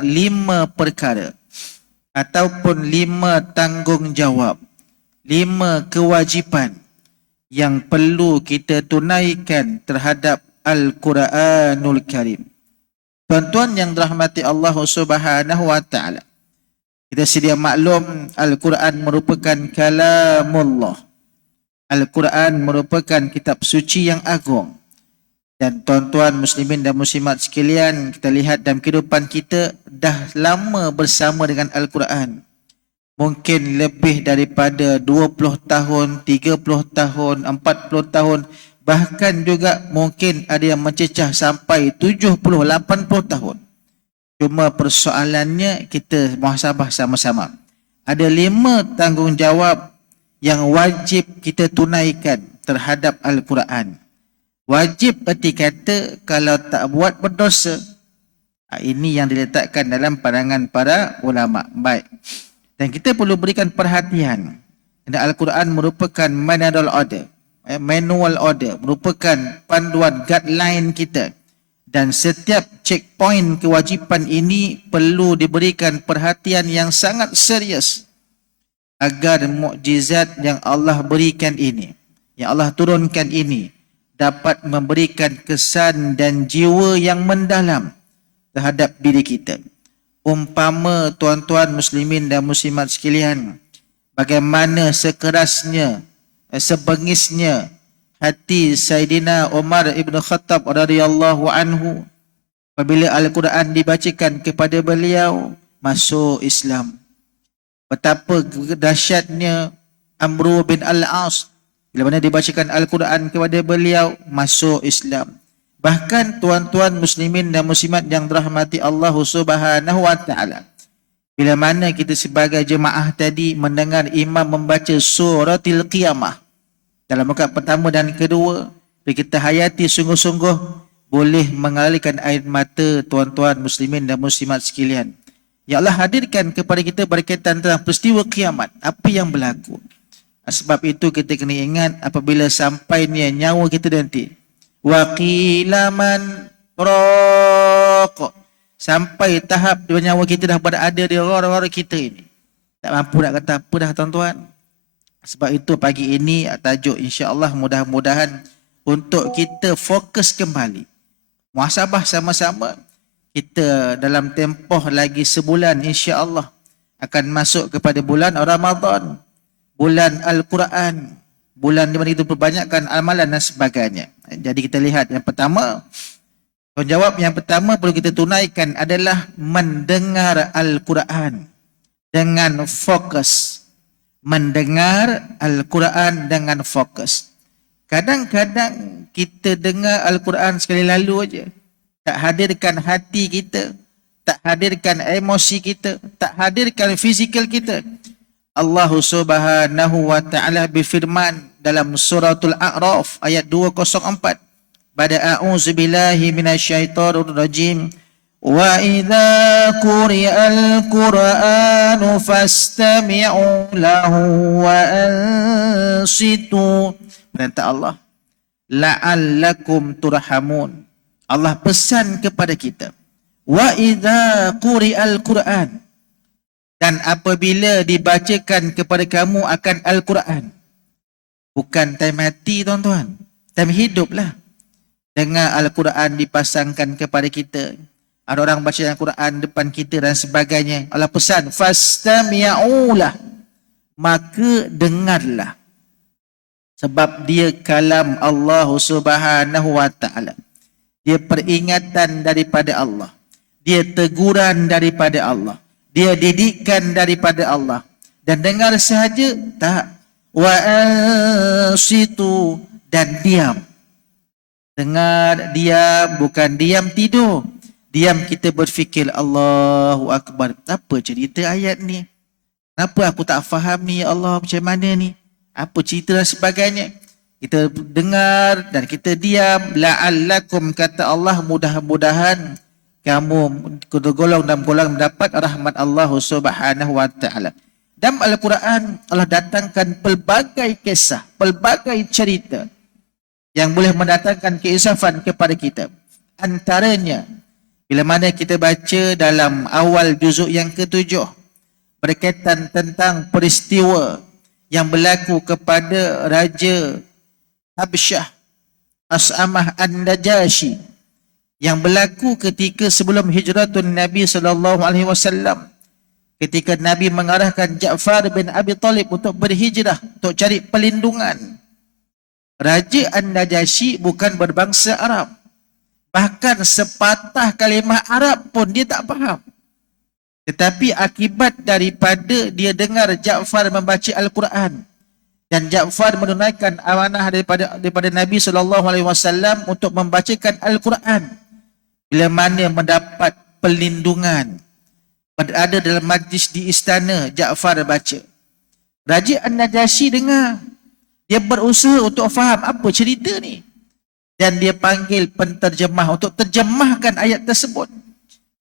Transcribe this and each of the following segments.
5 perkara ataupun 5 tanggungjawab, 5 kewajipan yang perlu kita tunaikan terhadap Al-Quranul Karim. Tuan-tuan yang dirahmati Allah Subhanahu wa taala, kita sedia maklum Al-Quran merupakan kalamullah. Al-Quran merupakan kitab suci yang agung. Dan tuan-tuan muslimin dan muslimat sekalian, kita lihat dalam kehidupan kita dah lama bersama dengan Al-Quran. Mungkin lebih daripada 20 tahun, 30 tahun, 40 tahun, bahkan juga mungkin ada yang mencecah sampai 70, 80 tahun. Cuma persoalannya kita muhasabah sama-sama. Ada 5 tanggungjawab yang wajib kita tunaikan terhadap Al-Quran. Wajib berarti kata kalau tak buat berdosa. Ini yang diletakkan dalam pandangan para ulama. Baik. Dan kita perlu berikan perhatian. Kerana Al-Quran merupakan manual order. Merupakan panduan guideline kita. Dan setiap checkpoint kewajipan ini perlu diberikan perhatian yang sangat serius. Agar mukjizat yang Allah berikan ini, yang Allah turunkan ini, dapat memberikan kesan dan jiwa yang mendalam terhadap diri kita. Umpama tuan-tuan muslimin dan muslimat sekalian, bagaimana sekerasnya, sebengisnya hati Saidina Umar ibn Khattab radhiyallahu anhu apabila Al-Quran dibacakan kepada beliau, masuk Islam. Betapa dahsyatnya Amru bin Al-As bila mana dibacakan Al-Quran kepada beliau, masuk Islam. Bahkan tuan-tuan muslimin dan muslimat yang dirahmati Allah Subhanahu wa taala, bila mana kita sebagai jemaah tadi mendengar imam membaca suratul Qiyamah dalam rakaat pertama dan kedua, bila kita hayati sungguh-sungguh, boleh mengalirkan air mata tuan-tuan muslimin dan muslimat sekalian. Ya Allah hadirkan kepada kita berkaitan tentang peristiwa kiamat, apa yang berlaku. Sebab itu kita kena ingat apabila sampainya nyawa kita nanti. Wa qila man raq. Sampai tahap nyawa kita dah berada di ror-ror kita ini. Tak mampu nak kata apa dah tuan-tuan. Sebab itu pagi ini tajuk insya-Allah mudah-mudahan untuk kita fokus kembali. Muhasabah sama-sama. Kita dalam tempoh lagi sebulan insya-Allah akan masuk kepada bulan Ramadan, bulan Al-Quran, bulan di mana kita perbanyakkan amalan dan sebagainya. Jadi kita lihat yang pertama, tanggungjawab yang pertama perlu kita tunaikan adalah mendengar Al-Quran dengan fokus. Mendengar Al-Quran dengan fokus. Kadang-kadang kita dengar Al-Quran sekali lalu aja. Tak hadirkan hati kita, tak hadirkan emosi kita, tak hadirkan fizikal kita. Allah Subhanahu wa taala berfirman dalam suratul A'raf ayat 204. Bada a'udzubillahi minasyaitonir rajim. Wa idza quri'al Qur'anu fastami'u lahu wa ansitu. Perintah Allah. La'allakum turhamun. Allah pesan kepada kita, wa idza quri'al Qur'an, dan apabila dibacakan kepada kamu akan Al-Quran. Bukan time mati tuan-tuan, time hiduplah. Dengar Al-Quran dipasangkan kepada kita, ada orang baca Al-Quran depan kita dan sebagainya. Allah pesan fastami'ulah, maka dengarlah, sebab dia kalam Allah Subhanahu wa taala. Dia peringatan daripada Allah. Dia teguran daripada Allah. Dia didikan daripada Allah. Dan dengar sahaja tak. Wa ansitu, dan diam. Dengar, diam, bukan diam tidur. Diam kita berfikir Allahu Akbar. Apa cerita ayat ni? Kenapa aku tak faham ni ya Allah, macam mana ni? Apa cerita dan sebagainya? Kita dengar dan kita diam. La'allakum, kata Allah, mudah-mudahan kamu tergolong dalam golongan mendapat rahmat Allah Subhanahu wa taala. Dalam Al-Quran Allah datangkan pelbagai kisah, pelbagai cerita yang boleh mendatangkan keinsafan kepada kita. Antaranya Bila mana kita baca dalam awal juzuk yang ke-7 berkaitan tentang peristiwa yang berlaku kepada Raja Habsyah As'amah An-Najashi yang berlaku ketika sebelum hijratun Nabi SAW, ketika Nabi mengarahkan Ja'far bin Abi Talib untuk berhijrah, untuk cari perlindungan. Raja An-Najashi bukan berbangsa Arab. Bahkan sepatah kalimah Arab pun dia tak faham. Tetapi akibat daripada dia dengar Ja'far membaca Al-Quran dan Ja'far menunaikan amanah daripada Nabi SAW untuk membacakan Al-Quran. Bila mana mendapat perlindungan, berada dalam majlis di istana, Ja'far baca. Raja An-Najashi dengar. Dia berusaha untuk faham apa cerita ni. Dan dia panggil penterjemah untuk terjemahkan ayat tersebut.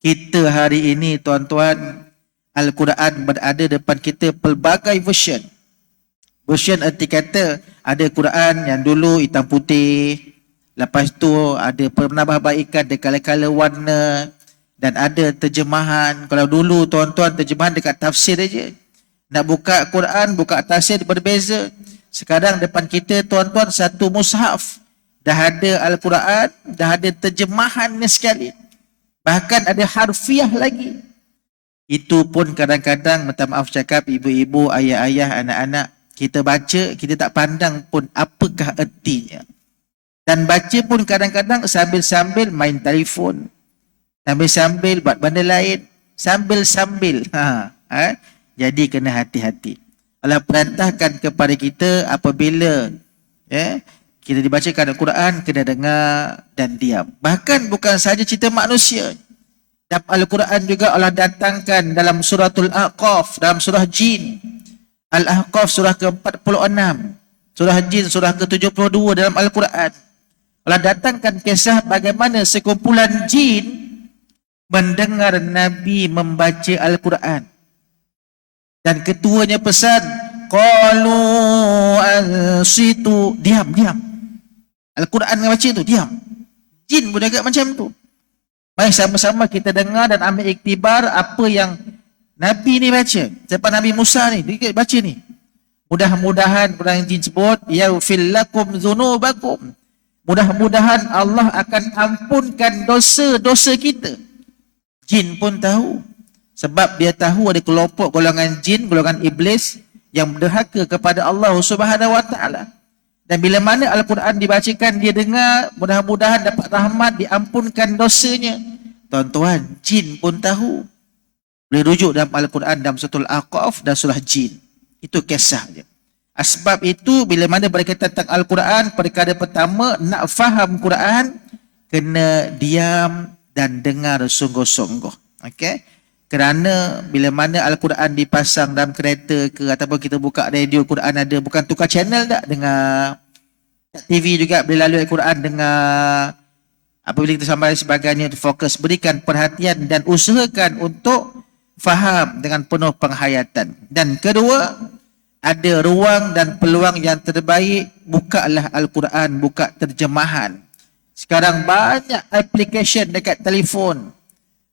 Kita hari ini, tuan-tuan, Al-Quran berada depan kita pelbagai version. Version erti kata, ada Quran yang dulu hitam putih, lepas tu ada penambahbaikan dengan kala-kala warna, dan ada terjemahan. Kalau dulu, tuan-tuan, terjemahan dekat tafsir aja. Nak buka Quran, buka tafsir berbeza. Sekarang depan kita, tuan-tuan, satu mushaf. Dah ada Al-Quran, dah ada terjemahannya sekali. Bahkan ada harfiah lagi. Itu pun kadang-kadang, minta maaf cakap, ibu-ibu, ayah-ayah, anak-anak, kita baca, kita tak pandang pun apakah ertinya. Dan baca pun kadang-kadang sambil-sambil main telefon. Sambil-sambil buat benda lain. Sambil-sambil. Jadi kena hati-hati. Allah perintahkan kepada kita apabila kita dibacakan Al-Quran, kena dengar dan diam. Bahkan bukan sahaja cerita manusia. Dalam Al-Quran juga Allah datangkan dalam suratul Aqaf, dalam surah Jin. Al-Ahqaf surah ke-46. Surah Jin surah ke-72 dalam Al-Quran. Allah datangkan kisah bagaimana sekumpulan jin mendengar Nabi membaca Al-Quran. Dan ketuanya pesan, qalu ansitu, diam. Al-Quran baca tu, diam. Jin pun agak macam tu. Mari sama-sama kita dengar dan ambil iktibar apa yang Nabi ni baca. Siapa Nabi Musa ni, dia baca ni. Mudah-mudahan orang jin sebut, yaghfir lakum dzunubakum. Mudah-mudahan Allah akan ampunkan dosa-dosa kita. Jin pun tahu. Sebab dia tahu ada kelompok golongan jin, golongan iblis yang derhaka kepada Allah Subhanahu Wa Taala. Dan bila mana Al-Quran dibacakan, dia dengar, mudah-mudahan dapat rahmat, diampunkan dosanya. Tuan-tuan, jin pun tahu. Boleh rujuk dalam Al-Quran, dalam surah Al-Aqaf dan surah Jin. Itu kisah dia. Sebab itu, bila mana berkaitan tentang Al-Quran, perkara pertama, nak faham Quran, kena diam dan dengar sungguh-sungguh. Okey? Kerana bila mana Al-Quran dipasang dalam kereta ke, ataupun kita buka radio Quran ada, bukan tukar channel tak, dengar. TV juga boleh lalu Al-Quran, dengar. Apabila kita sampai sebagainya, fokus, berikan perhatian dan usahakan untuk faham dengan penuh penghayatan. Dan kedua, ada ruang dan peluang yang terbaik, bukalah Al-Quran, buka terjemahan. Sekarang banyak application dekat telefon.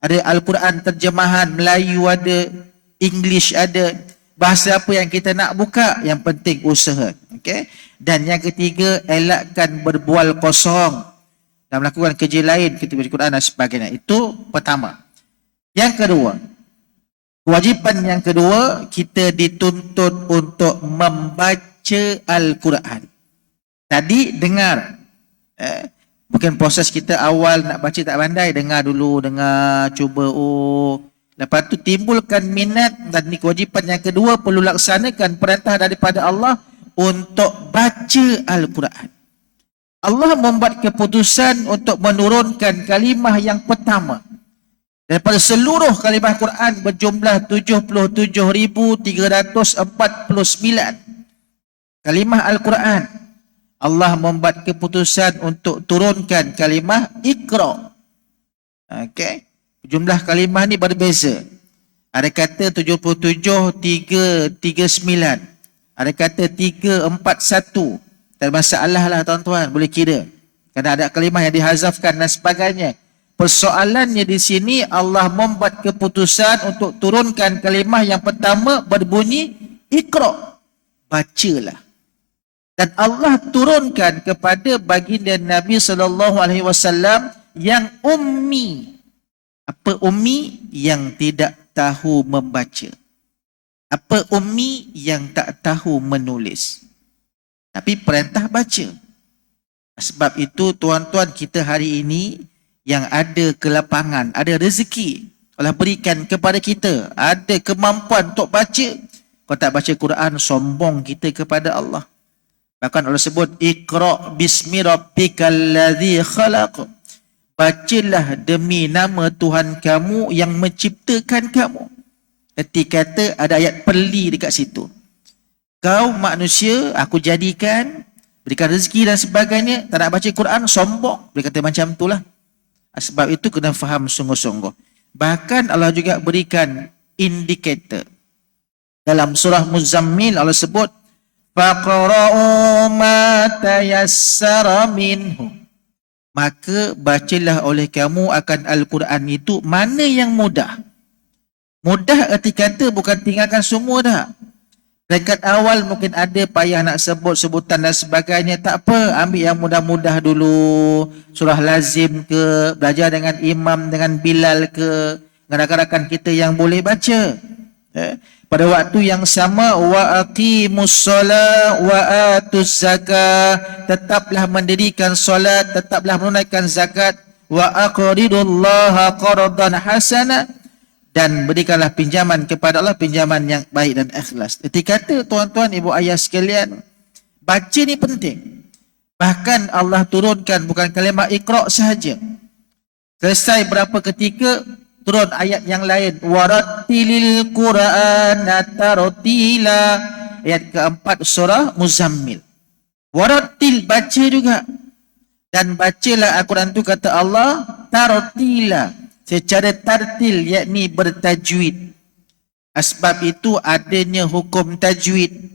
Ada Al-Quran terjemahan, Melayu ada, English ada. Bahasa apa yang kita nak buka, yang penting usaha. Okay? Dan yang ketiga, elakkan berbual kosong dan melakukan kerja lain ketika baca Quran dan sebagainya. Itu pertama. Yang kedua, kewajipan yang kedua, kita dituntut untuk membaca Al-Quran. Tadi dengar. Bukan proses kita awal nak baca tak pandai, dengar dulu, cuba, lepas tu timbulkan minat. Dan ni kewajipan yang kedua, perlu laksanakan perintah daripada Allah untuk baca Al-Quran. Allah membuat keputusan untuk menurunkan kalimah yang pertama. Daripada seluruh kalimah Quran berjumlah 77,349 kalimah Al-Quran. Allah membuat keputusan untuk turunkan kalimah Iqra. Okey. Jumlah kalimah ni berbeza. Ada kata 77,339. Ada kata 341. Tak ada masalah lah tuan-tuan, boleh kira. Kerana ada kalimah yang dihazafkan dan sebagainya. Persoalannya di sini Allah membuat keputusan untuk turunkan kalimah yang pertama berbunyi Iqra, bacalah. Dan Allah turunkan kepada baginda Nabi SAW yang ummi. Apa ummi? Yang tidak tahu membaca. Apa ummi? Yang tak tahu menulis. Tapi perintah baca. Sebab itu tuan-tuan kita hari ini yang ada kelapangan, ada rezeki Allah berikan kepada kita, ada kemampuan untuk baca. Kalau tak baca Quran, sombong kita kepada Allah. Bahkan Allah sebut Iqra bismi rabbikal ladzi khalaq. Bacalah demi nama Tuhan kamu yang menciptakan kamu. Erti kata ada ayat perli dekat situ. Kau manusia aku jadikan, berikan rezeki dan sebagainya, tak nak baca Quran, sombong. Dia kata macam itulah. Sebab itu kena faham sungguh-sungguh. Bahkan Allah juga berikan indikator. Dalam surah Muzammil Allah sebut faqra'u ma tayassara minhu. Maka bacalah oleh kamu akan Al-Quran itu mana yang mudah. Mudah erti kata bukan tinggalkan semua dah. Dekat awal mungkin ada payah nak sebut sebutan dan sebagainya. Tak apa, ambil yang mudah-mudah dulu. Surah lazim ke, belajar dengan imam, dengan Bilal ke, dengan rakan-rakan kita yang boleh baca. Pada waktu yang sama, wa aqimus solat wa atuz zakah, tetaplah mendirikan solat, tetaplah menunaikan zakat, wa aqridullaha qardan hasana, dan berikanlah pinjaman kepada Allah, pinjaman yang baik dan ikhlas. Jadi kata tuan-tuan, ibu ayah sekalian, baca ni penting. Bahkan Allah turunkan bukan kalimah Iqra sahaja. Selesai berapa ketika, turun ayat yang lain. Warattilil Qur'ana tartila. Ayat keempat surah Muzammil. Warattil, baca juga. Dan bacalah Al-Quran itu kata Allah tartila, secara tartil, yakni bertajwid. Sebab itu adanya hukum tajwid.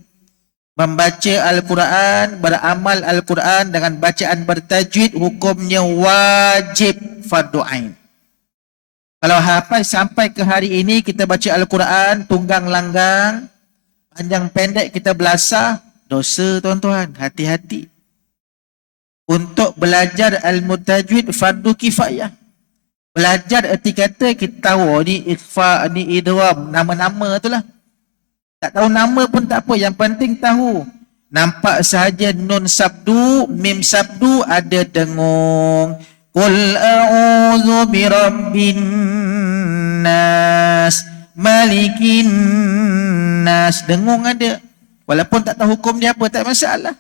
Membaca Al-Quran, beramal Al-Quran dengan bacaan bertajwid, hukumnya wajib fardu ain. Kalau hafal sampai ke hari ini kita baca Al-Quran tunggang langgang, panjang pendek kita belasah, dosa tuan-tuan, hati-hati. Untuk belajar al-mutajwid fardu kifayah. Belajar erti kata kita tahu ni ikhfa, ni idgham, nama-nama itulah. Tak tahu nama pun tak apa, yang penting tahu. Nampak sahaja nun sabdu, mim sabdu, ada dengung. Qul a'udzu birabbin nas, malikin nas, dengung ada. Walaupun tak tahu hukum dia apa, tak masalah.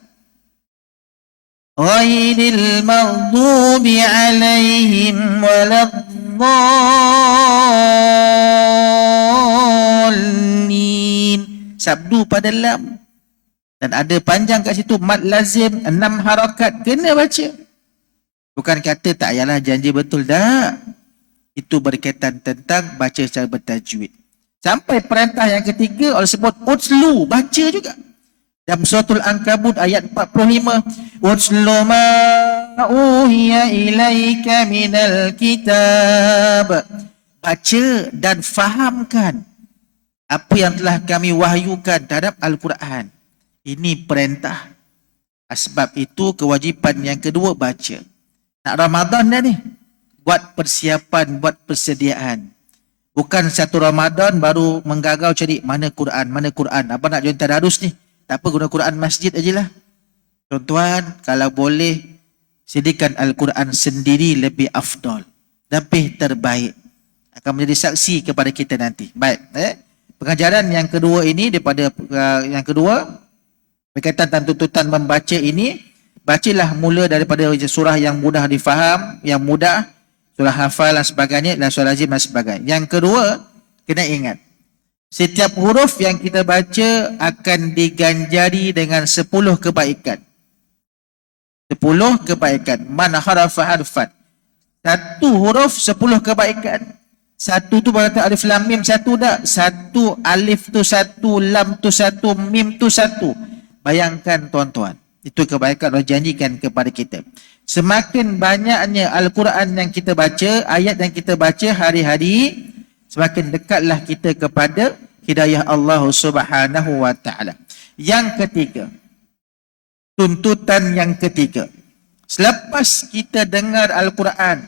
Ghairil maghdubi alaihim waladdallin. Sabdu pada lam. Dan ada panjang kat situ, mad lazim, 6 harakat, kena baca. Bukan kata tak payahlah janji betul, tak. Itu berkaitan tentang baca secara bertajwid. Sampai perintah yang ketiga, Allah sebut utslu, baca juga. Dalam suratul Ankabut ayat 45, utslu ma uhiya ilaika minal kitab. Baca dan fahamkan apa yang telah kami wahyukan terhadap Al-Quran. Ini perintah. Sebab itu kewajipan yang kedua baca. Nak Ramadan dah ni, buat persiapan, buat persediaan. Bukan satu Ramadan baru menggagau cari mana Quran, mana Quran. Apa nak join tadarus ni? Tak apa, guna Quran masjid ajalah. Tuan-tuan, kalau boleh sediakan Al-Quran sendiri lebih afdal, lebih terbaik. Akan menjadi saksi kepada kita nanti. Baik, pengajaran yang kedua ini daripada yang kedua berkaitan tentang tuntutan membaca ini. Bacalah mula daripada surah yang mudah difaham, yang mudah, surah hafal dan sebagainya, dan surah lazim dan sebagainya. Yang kedua, kena ingat, setiap huruf yang kita baca akan diganjari dengan 10 kebaikan. 10 kebaikan. Man harafa harfat. Satu huruf 10 kebaikan. Satu tu berkata alif lam mim, satu tak. Satu alif tu satu, lam tu satu, mim tu satu. Bayangkan tuan-tuan. Itu kebaikan Allah janjikan kepada kita. Semakin banyaknya Al-Quran yang kita baca, ayat yang kita baca hari-hari, semakin dekatlah kita kepada hidayah Allah Subhanahu wa taala. Yang ketiga, tuntutan yang ketiga. Selepas kita dengar Al-Quran,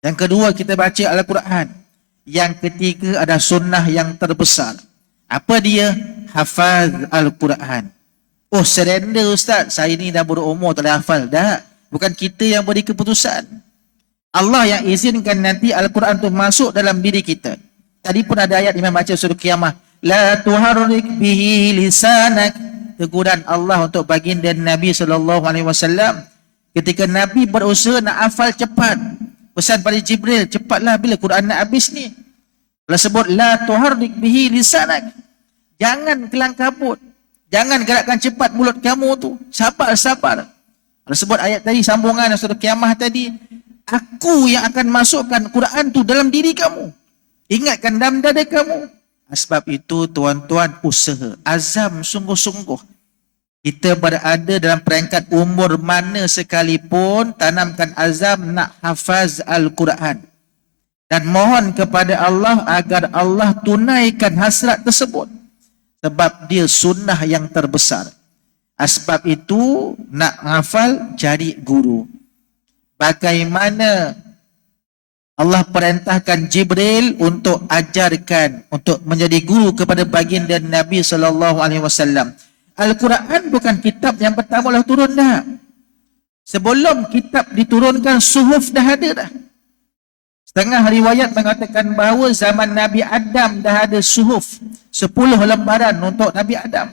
yang kedua kita baca Al-Quran, yang ketiga ada sunnah yang terbesar. Apa dia? Hafaz Al-Quran. Oh, surrender Ustaz, saya ni dah berumur tak boleh hafal. Dah, bukan kita yang beri keputusan. Allah yang izinkan nanti Al-Quran tu masuk dalam diri kita. Tadi pun ada ayat Imam baca surah Qiyamah. La tuharrik bihi lisanak. Teguran Allah untuk baginda Nabi SAW. Ketika Nabi berusaha nak hafal cepat. Pesan pada Jibril, cepatlah bila Quran nak habis ni. Allah sebut, la tuharrik bihi lisanak. Jangan kelang kabut. Jangan gerakkan cepat mulut kamu tu. Sabar. Allah sebut ayat tadi, sambungan surah Qiyamah tadi. Aku yang akan masukkan Quran tu dalam diri kamu. Ingatkan dalam dada kamu. Sebab itu tuan-tuan, usaha, azam sungguh-sungguh. Kita berada dalam peringkat umur mana sekalipun, tanamkan azam nak hafaz Al-Quran. Dan mohon kepada Allah agar Allah tunaikan hasrat tersebut. Sebab dia sunnah yang terbesar. Sebab itu nak hafal, cari guru. Bagaimana Allah perintahkan Jibril untuk ajarkan, untuk menjadi guru kepada baginda Nabi SAW. Al-Quran bukan kitab yang pertama lah turun dah. Sebelum kitab diturunkan, suhuf dah ada dah. Setengah riwayat mengatakan bahawa zaman Nabi Adam dah ada suhuf. 10 lembaran untuk Nabi Adam.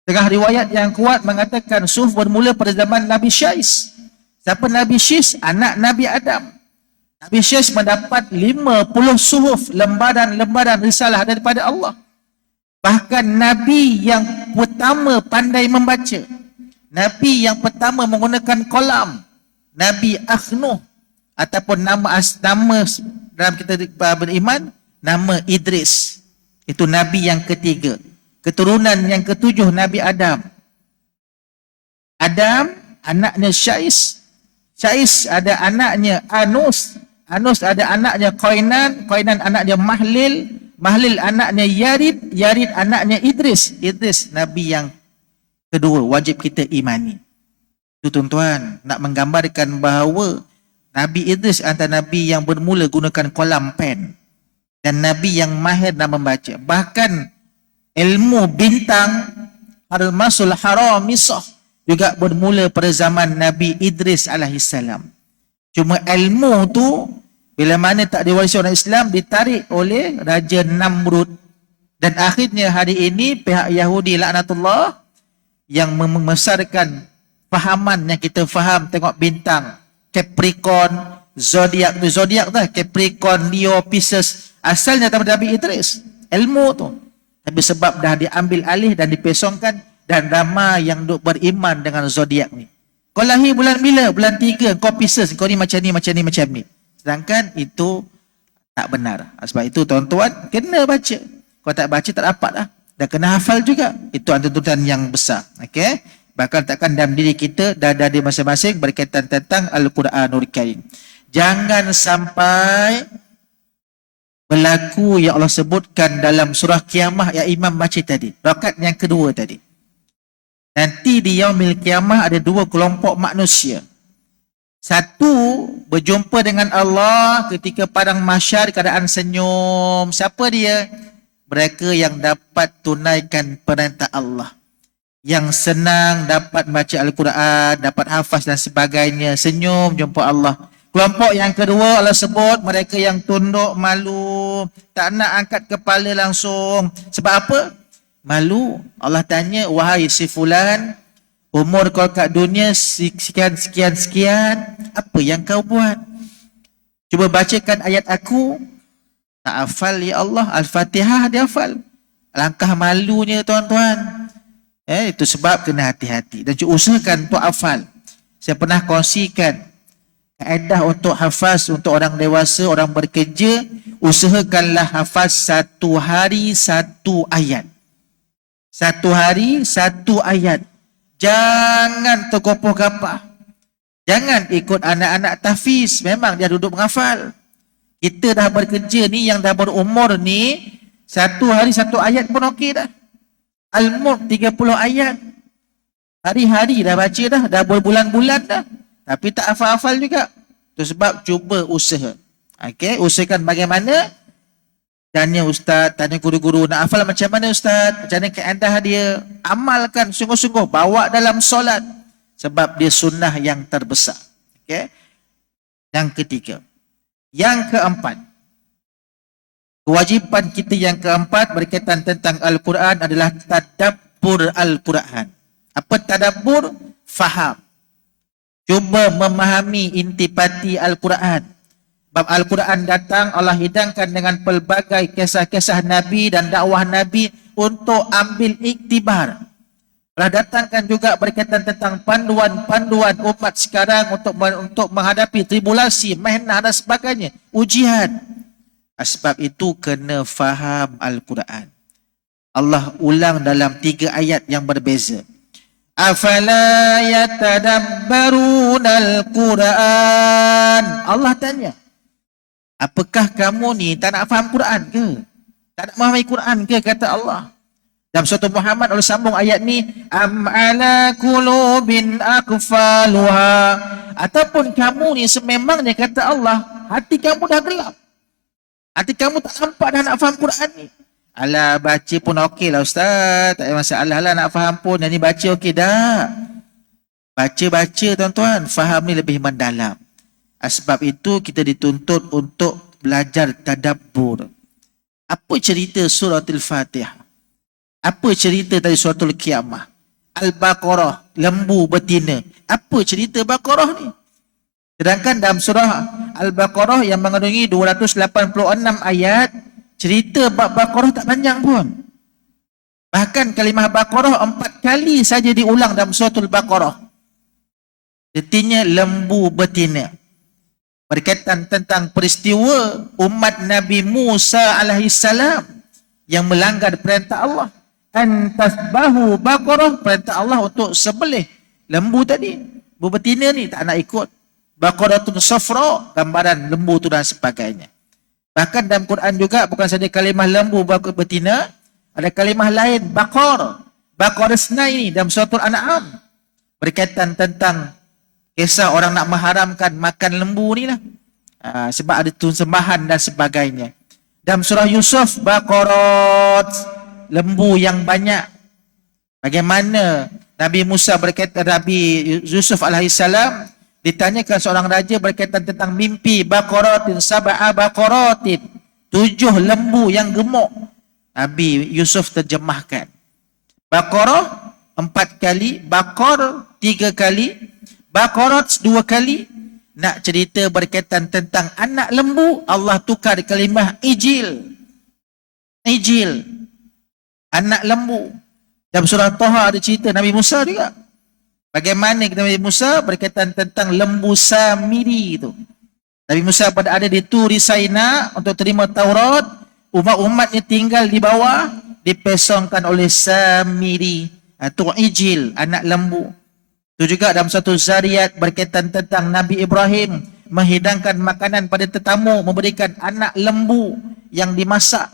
Setengah riwayat yang kuat mengatakan suhuf bermula pada zaman Nabi Syais. Siapa Nabi Syais? Anak Nabi Adam. Nabi Syais mendapat 50 suhuf, lembaran-lembaran risalah daripada Allah. Bahkan Nabi yang pertama pandai membaca. Nabi yang pertama menggunakan kolam. Nabi Akhnuh. Ataupun nama dalam kita beriman, nama Idris. Itu Nabi yang ketiga. Keturunan yang ketujuh Nabi Adam. Adam, anaknya Syais. Syais ada anaknya Anus. Anus ada anaknya Qainan. Qainan anaknya Mahlil. Mahlil anaknya Yarid. Yarid anaknya Idris. Idris Nabi yang kedua, wajib kita imani. Itu tuan-tuan, nak menggambarkan bahawa Nabi Idris antara Nabi yang bermula gunakan kolam pen. Dan Nabi yang mahir dalam membaca. Bahkan ilmu bintang, Harmasul Haramisah, juga bermula pada zaman Nabi Idris alaihissalam. Cuma ilmu tu, bila mana tak diwarisi orang Islam, ditarik oleh Raja Namrud. Dan akhirnya hari ini, pihak Yahudi laknatullah, yang membesarkan fahaman yang kita faham, tengok bintang, Capricorn, zodiak tu, zodiak dah, Capricorn, Leo, Pisces, asalnya daripada Nabi Idris, ilmu tu. Tapi sebab dah diambil alih dan dipesongkan, dan ramai yang duk beriman dengan zodiak ni. Kau lahir bulan bila? Bulan 3, kau Pisces, kau ni macam ni, macam ni, macam ni. Sedangkan itu tak benar. Sebab itu tuan-tuan, kena baca. Kau tak baca, tak dapat lah. Dan kena hafal juga. Itu antara tuntutan yang besar. Okey? Bakal takkan dalam diri kita dada di masing-masing berkaitan tentang Al-Quranul Karim. Jangan sampai berlaku yang Allah sebutkan dalam surah Qiyamah yang Imam baca tadi. Rakaat yang kedua tadi. Nanti di Yaumil Qiyamah ada 2 kelompok manusia. Satu berjumpa dengan Allah ketika padang mahsyar keadaan senyum. Siapa dia? Mereka yang dapat tunaikan perintah Allah. Yang senang dapat baca Al-Quran, dapat hafaz dan sebagainya, senyum jumpa Allah. Kelompok yang kedua Allah sebut mereka yang tunduk, malu, tak nak angkat kepala langsung. Sebab apa? Malu. Allah tanya, wahai si fulan, umur kau kat dunia sekian, apa yang kau buat? Cuba bacakan ayat aku. Tak hafal ya Allah, Al-Fatihah dia hafal. Langkah malunya tuan-tuan. Itu sebab kena hati-hati. Dan usahakan untuk hafal. Saya pernah kongsikan kaedah untuk hafaz untuk orang dewasa, orang bekerja. Usahakanlah hafaz 1 hari 1 ayat. 1 hari 1 ayat. Jangan tergopoh-gapah. Jangan ikut anak-anak tahfiz. Memang dia duduk menghafal. Kita dah bekerja ni, yang dah berumur ni, satu hari satu ayat pun okey dah. Al-Mulk 30 ayat. Hari-hari dah baca dah berbulan-bulan dah. Tapi tak hafal-hafal juga. Itu sebab cuba usaha. Okey, usahakan bagaimana. Tanya ustaz, tanya guru-guru, nak hafal macam mana ustaz? Macam mana keadaan dia? Amalkan sungguh-sungguh, bawa dalam solat. Sebab dia sunnah yang terbesar. Okey. Yang ketiga. Yang keempat. Kewajipan kita yang keempat berkaitan tentang Al-Quran adalah tadabbur Al-Quran. Apa tadabbur? Faham. Cuba memahami intipati Al-Quran. Sebab Al-Quran datang, Allah hidangkan dengan pelbagai kisah-kisah Nabi dan dakwah Nabi untuk ambil iktibar. Allah datangkan juga berkaitan tentang panduan-panduan umat sekarang untuk menghadapi tribulasi, mihnah dan sebagainya, ujian. Sebab itu kena faham Al-Quran. Allah ulang dalam 3 ayat yang berbeza. Afala yatadabbaruna al-Quran. Allah tanya, apakah kamu ni tak nak faham Quran ke? Tak nak memahami Quran ke, kata Allah. Dalam surah Muhammad Allah sambung ayat ni, am ala qulubin aqfaluha. Ataupun kamu ni sememangnya, kata Allah, hati kamu dah gelap. Hati kamu tak nampak dah nak faham Quran ni. Alah, baca pun okey lah ustaz, tak ada masalah lah nak faham pun. Yang ni baca okey dah. Baca-baca tuan-tuan, faham ni lebih mendalam. Sebab itu kita dituntut untuk belajar tadabbur. Apa cerita surah Al-Fatihah? Apa cerita dari suratul Qiyamah? Al-Baqarah, lembu betina. Apa cerita Baqarah ni? Sedangkan dalam surah Al-Baqarah yang mengandungi 286 ayat, cerita bab Baqarah tak panjang pun. Bahkan kalimah Baqarah 4 kali saja diulang dalam suratul Baqarah. Artinya lembu betina. Berkaitan tentang peristiwa umat Nabi Musa alaihissalam yang melanggar perintah Allah. Antasbahu Baqarah, perintah Allah untuk sebelih lembu tadi. Lembu betina ni tak nak ikut. Baqaratun safra, gambaran lembu tu dan sebagainya. Bahkan dalam Quran juga bukan saja kalimah lembu betina, ada kalimah lain baqar. Baqar Isnai ni dalam surah Al-An'am berkaitan tentang kisah orang nak mengharamkan makan lembu ni lah. Sebab ada sembahan dan sebagainya. Dalam surah Yusuf, baqarat, lembu yang banyak. Bagaimana Nabi Musa berkaitan, Nabi Yusuf alaihissalam ditanyakan seorang raja berkaitan tentang mimpi, baqaratin sab'a baqaratin, 7 lembu yang gemuk. Nabi Yusuf terjemahkan. Baqarah 4 kali, baqar 3 kali, baqarat 2 kali. Nak cerita berkaitan tentang anak lembu, Allah tukar kalimah ijil. Ijil, anak lembu. Dalam surah Taha ada cerita Nabi Musa juga. Bagaimana Nabi Musa berkaitan tentang lembu Samiri itu. Nabi Musa pada ada di Turi Saina untuk terima Taurat. Umat-umatnya tinggal di bawah, dipesongkan oleh Samiri. Itu ijil, anak lembu. Itu juga dalam satu Zariyat berkaitan tentang Nabi Ibrahim menghidangkan makanan pada tetamu, memberikan anak lembu yang dimasak.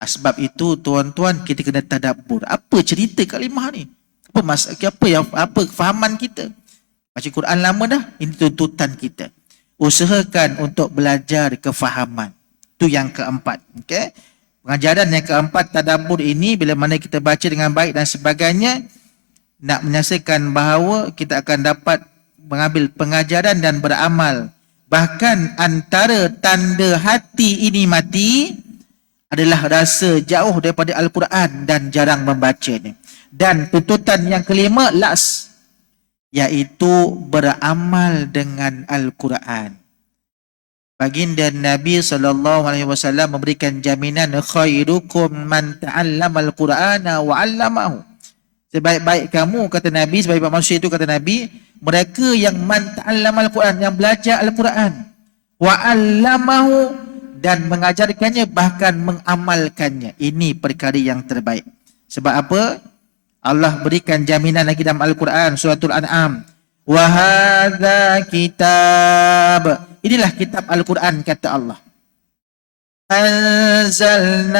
Sebab itu tuan-tuan, kita kena tadabbur. Apa cerita kalimah ni? Apa kefahaman kita? Baca Quran lama dah, ini tuntutan kita. Usahakan untuk belajar kefahaman. Itu yang keempat. Okay? Pengajaran yang keempat, tadabbur ini, bila mana kita baca dengan baik dan sebagainya, nak menyaksikan bahawa kita akan dapat mengambil pengajaran dan beramal. Bahkan antara tanda hati ini mati adalah rasa jauh daripada Al-Quran dan jarang membacanya. Dan tuntutan yang kelima, last, iaitu beramal dengan Al-Quran. Baginda Nabi SAW memberikan jaminan, khairukum man ta'allama al-Qur'ana wa 'allamahu. Sebaik-baik kamu, kata Nabi, sebaik-baik manusia itu, kata Nabi, mereka yang man ta'allama al-Quran, yang belajar Al-Quran, wa 'allamahu, dan mengajarkannya, bahkan mengamalkannya. Ini perkara yang terbaik. Sebab apa? Allah berikan jaminan lagi dalam Al-Quran, suratul An'am. Wa hadza kitab. Inilah kitab Al-Quran, kata Allah. Anzalnahu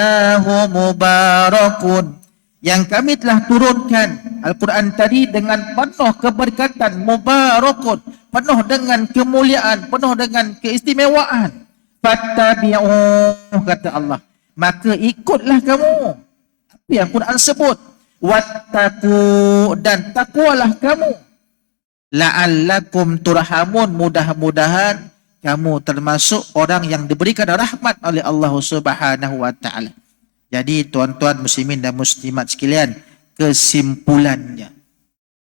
mubarakun. Yang kami telah turunkan Al-Quran tadi dengan penuh keberkatan, mubarakun, penuh dengan kemuliaan, penuh dengan keistimewaan. Fattabi'u, kata Allah, maka ikutlah kamu apa yang Quran sebut. Wattaqu, dan takwalah kamu. La'allakum turhamun, mudah-mudahan kamu termasuk orang yang diberikan rahmat oleh Allah Subhanahu wa taala. Jadi tuan-tuan muslimin dan muslimat sekalian, kesimpulannya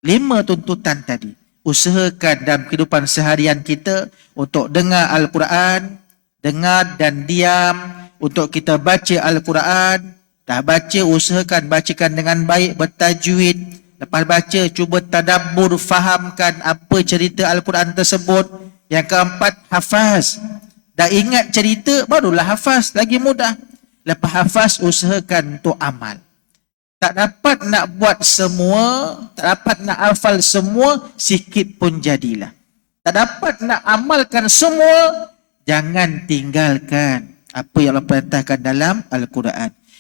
5 tuntutan tadi. Usahakan dalam kehidupan seharian kita untuk dengar Al-Quran, dengar dan diam, untuk kita baca Al-Quran. Dah baca, usahakan bacakan dengan baik, bertajwid. Lepas baca, cuba tadabbur, fahamkan apa cerita Al-Quran tersebut. Yang keempat, hafaz. Dah ingat cerita, barulah hafaz, lagi mudah. Lepas hafaz, usahakan untuk amal. Tak dapat nak buat semua, tak dapat nak hafal semua, sikit pun jadilah. Tak dapat nak amalkan semua, jangan tinggalkan apa yang Allah perintahkan dalam Al-Quran.